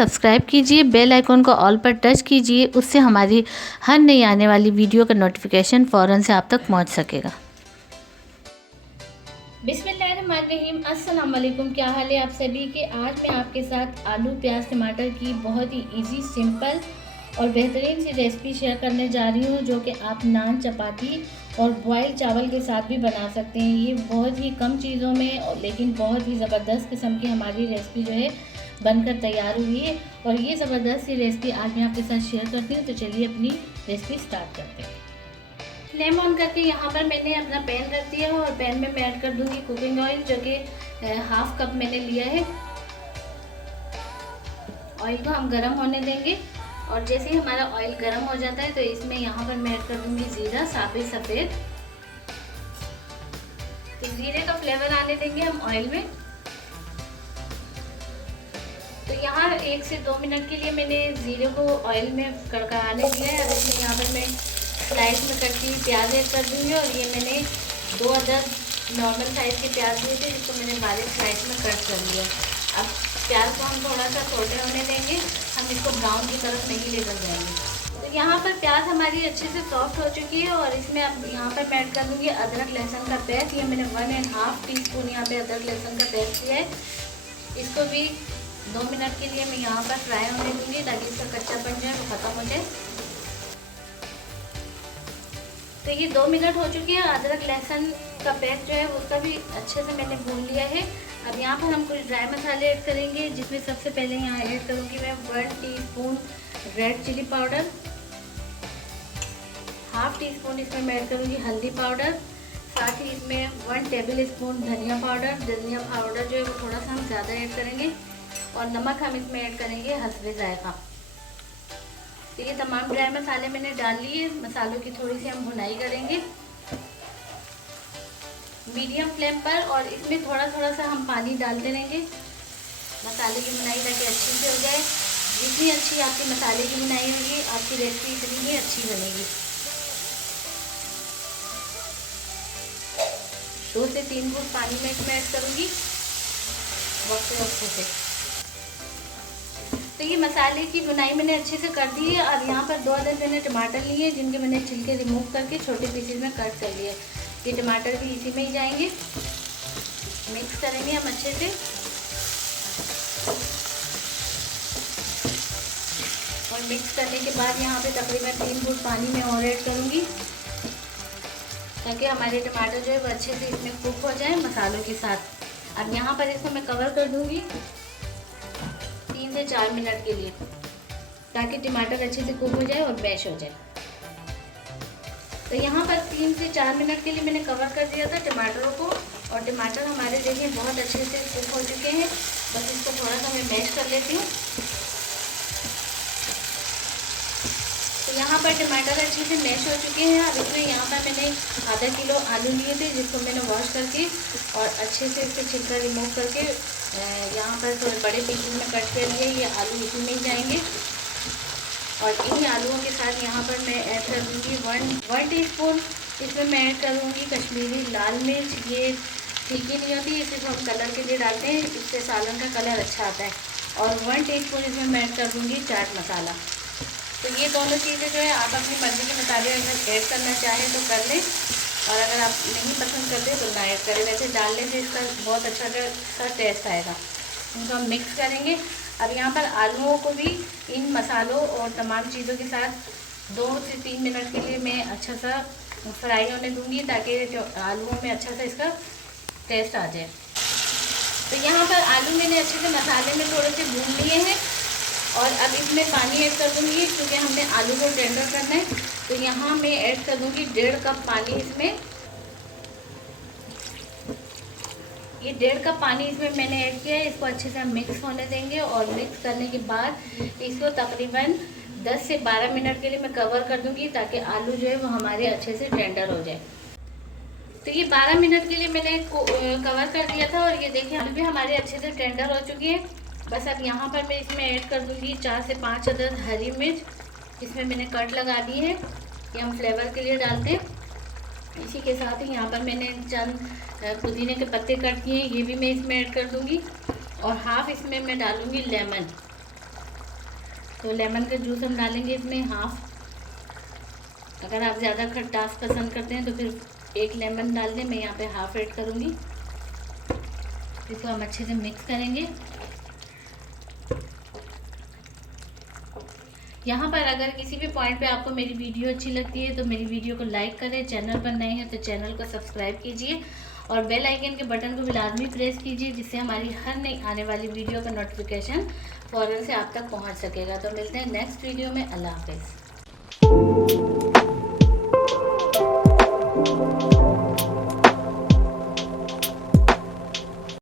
Subscribe कीजिए, bell icon को all पर टच कीजिए, उससे हमारी हर नई आने वाली वीडियो का नोटिफिकेशन फ़ौरन से आप तक पहुंच सकेगा। बिस्मिल्लाहिर्रहमानिर्रहीम, अस्सलाम वालेकुम। क्या हाल है आप सभी के। आज मैं आपके साथ आलू प्याज टमाटर की बहुत ही इजी, सिंपल और बेहतरीन सी रेसिपी शेयर करने जा रही हूँ, जो कि आप नान, चपाती और बॉयल चावल के साथ भी बना सकते हैं। ये बहुत ही कम चीज़ों में लेकिन बहुत ही ज़बरदस्त किस्म की हमारी रेसिपी जो है बनकर तैयार हुई है। और ये ज़बरदस्त सी रेसिपी आज मैं आपके साथ शेयर करती हूँ। तो चलिए अपनी रेसिपी स्टार्ट करते हैं। फ्लेम ऑन करके यहाँ पर मैंने अपना पैन रख दिया और पैन में मैं ऐड कर दूंगी कुकिंग ऑयल, जो कि हाफ कप मैंने लिया है। ऑयल को हम गरम होने देंगे और जैसे ही हमारा ऑयल गरम हो जाता है तो इसमें यहाँ पर मैं ऐड कर दूंगी जीरा, साबित सफ़ेद। तो जीरे का फ्लेवर आने देंगे हम ऑयल में। तो यहाँ 1 से 2 मिनट के लिए मैंने जीरे को ऑयल में कड़कड़ाने दिया है। और इसमें यहाँ पर मैं स्लाइस में कटी हुई प्याज ऐड कर दूँगी। और ये मैंने 2 अदद नॉर्मल साइज़ के प्याज लिए थे, जिसको मैंने बारीक स्लाइस में कट कर लिया। अब प्याज को हम थोड़ा सा सोटे होने देंगे, हम इसको ब्राउन की तरफ नहीं लेकर जाएंगे। तो यहाँ पर प्याज हमारी अच्छे से सॉफ्ट हो चुकी है। और इसमें अब यहाँ पर मैं ऐड कर दूँगी अदरक लहसुन का पेस्ट। ये मैंने 1.5 टीस्पून यहाँ पे अदरक लहसुन का पेस्ट लिया है। इसको भी 2 मिनट के लिए मैं यहाँ पर फ्राई होने दूँगी, ताकि इसका कच्चापन जो है वो ख़त्म हो जाए। तो ये 2 मिनट हो चुके हैं। अदरक लहसुन का पेस्ट जो है उसका भी अच्छे से मैंने भून लिया है। अब यहाँ पर हम कुछ ड्राई मसाले ऐड करेंगे, जिसमें सबसे पहले यहाँ ऐड करूँगी मैं 1 teaspoon red chilli powder, half teaspoon इसमें मैं ऐड करूँगी हल्दी पाउडर, साथ ही इसमें 1 टेबल स्पून धनिया पाउडर। धनिया पाउडर जो है वो थोड़ा सा हम ज़्यादा ऐड करेंगे। और नमक हम इसमें ऐड करेंगे हस्बे जायका। तो ये तमाम ड्राई मसाले मैंने डाल लिए। मसालों की थोड़ी सी हम भुनाई करेंगे मीडियम फ्लेम पर। और इसमें थोड़ा थोड़ा सा हम पानी डालते रहेंगे मसाले की भुनाई, ताकि अच्छी से हो जाए। जितनी अच्छी आपकी मसाले की भुनाई होगी, आपकी रेसिपी इतनी ही अच्छी बनेगी। 2 से 3 घूंट पानी में इसमें ऐड करूँगी वक्त से। तो ये मसाले की भुनाई मैंने अच्छे से कर दी है। और यहाँ पर 2 अदद मैंने टमाटर लिए हैं, जिनके मैंने छिलके रिमूव करके छोटे पीसेज में कट कर लिए। ये टमाटर भी इसी में ही जाएंगे। मिक्स करेंगे हम अच्छे से। और मिक्स करने के बाद यहाँ पे तकरीबन 3 घूंट पानी में और ऐड करूँगी, ताकि हमारे टमाटर जो है वो अच्छे से इसमें कुक हो जाए मसालों के साथ। अब यहाँ पर इसको मैं कवर कर दूँगी 3 से 4 मिनट के लिए, ताकि टमाटर अच्छे से कुक हो जाए और मैश हो जाए। तो यहाँ पर 3 से 4 मिनट के लिए मैंने कवर कर दिया था टमाटरों को। और टमाटर हमारे देखिए बहुत अच्छे से कुक हो चुके हैं। बस इसको थोड़ा सा मैं मैश कर लेती हूँ। तो यहाँ पर टमाटर अच्छे से मैश हो चुके हैं। अब इसमें यहाँ पर मैंने आधा किलो आलू लिए थे, जिसको मैंने वॉश करके और अच्छे से इसके छिलका रिमूव करके यहाँ पर थोड़े बड़े पीसेस में कट कर लिए। ये आलू इसी में ही जाएंगे। और इन आलूओं के साथ यहाँ पर मैं ऐड कर दूँगी 1 टीस्पून इसमें मैं ऐड करूँगी कश्मीरी लाल मिर्च। ये तीखी नहीं होती, इसे हम कलर के लिए डालते हैं, इससे सालन का कलर अच्छा आता है। और 1 टीस्पून इसमें मैं ऐड कर दूँगी चाट मसाला। तो ये दोनों चीज़ें जो है आप अपनी मर्ज़ी के मुताबिक अगर ऐड करना चाहें तो कर लें, और अगर आप नहीं पसंद करते तो ना ऐड करें। वैसे डालने से इसका बहुत अच्छा सा टेस्ट आएगा। इनको हम मिक्स करेंगे। अब यहाँ पर आलूओं को भी इन मसालों और तमाम चीज़ों के साथ 2 से 3 मिनट के लिए मैं अच्छा सा फ्राई होने दूँगी, ताकि जो आलूओं में अच्छा सा इसका टेस्ट आ जाए। तो यहाँ पर आलू मैंने अच्छे से मसाले में थोड़े से भून लिए हैं। और अब इसमें पानी ऐड कर दूँगी, क्योंकि हमने आलू को टेंडर करना है। तो यहाँ मैं ऐड कर दूँगी 1.5 कप पानी इसमें। ये 1.5 कप पानी इसमें मैंने ऐड किया है। इसको अच्छे से मिक्स होने देंगे। और मिक्स करने के बाद इसको तकरीबन 10 से 12 मिनट के लिए मैं कवर कर दूँगी, ताकि आलू जो है वो हमारे अच्छे से टेंडर हो जाए। तो ये 12 मिनट के लिए मैंने कवर कर दिया था। और ये देखिए आलू भी हमारे अच्छे से टेंडर हो चुकी है। बस अब यहाँ पर मैं इसमें ऐड कर दूँगी 4 से 5 अदद हरी मिर्च। इसमें मैंने कट लगा दी है, ये हम फ्लेवर के लिए डालते हैं। इसी के साथ ही यहाँ पर मैंने चंद पुदीने के पत्ते कट किए हैं, ये भी मैं इसमें ऐड कर दूँगी। और हाफ इसमें मैं डालूँगी लेमन। तो लेमन का जूस हम डालेंगे इसमें हाफ। अगर आप ज़्यादा खट्टास पसंद करते हैं तो फिर 1 लेमन डाल दें, मैं यहाँ पे हाफ ऐड करूँगी। इसको हम अच्छे से मिक्स करेंगे। यहाँ पर अगर किसी भी पॉइंट पे आपको मेरी वीडियो अच्छी लगती है तो मेरी वीडियो को लाइक करें, चैनल पर नए हैं तो चैनल को सब्सक्राइब कीजिए और बेल आइकन के बटन को भी लाजमी प्रेस कीजिए, जिससे हमारी हर नई आने वाली वीडियो का नोटिफिकेशन फ़ौरन से आप तक पहुँच सकेगा। तो मिलते हैं नेक्स्ट वीडियो में। अल्लाह हाफ़िज़।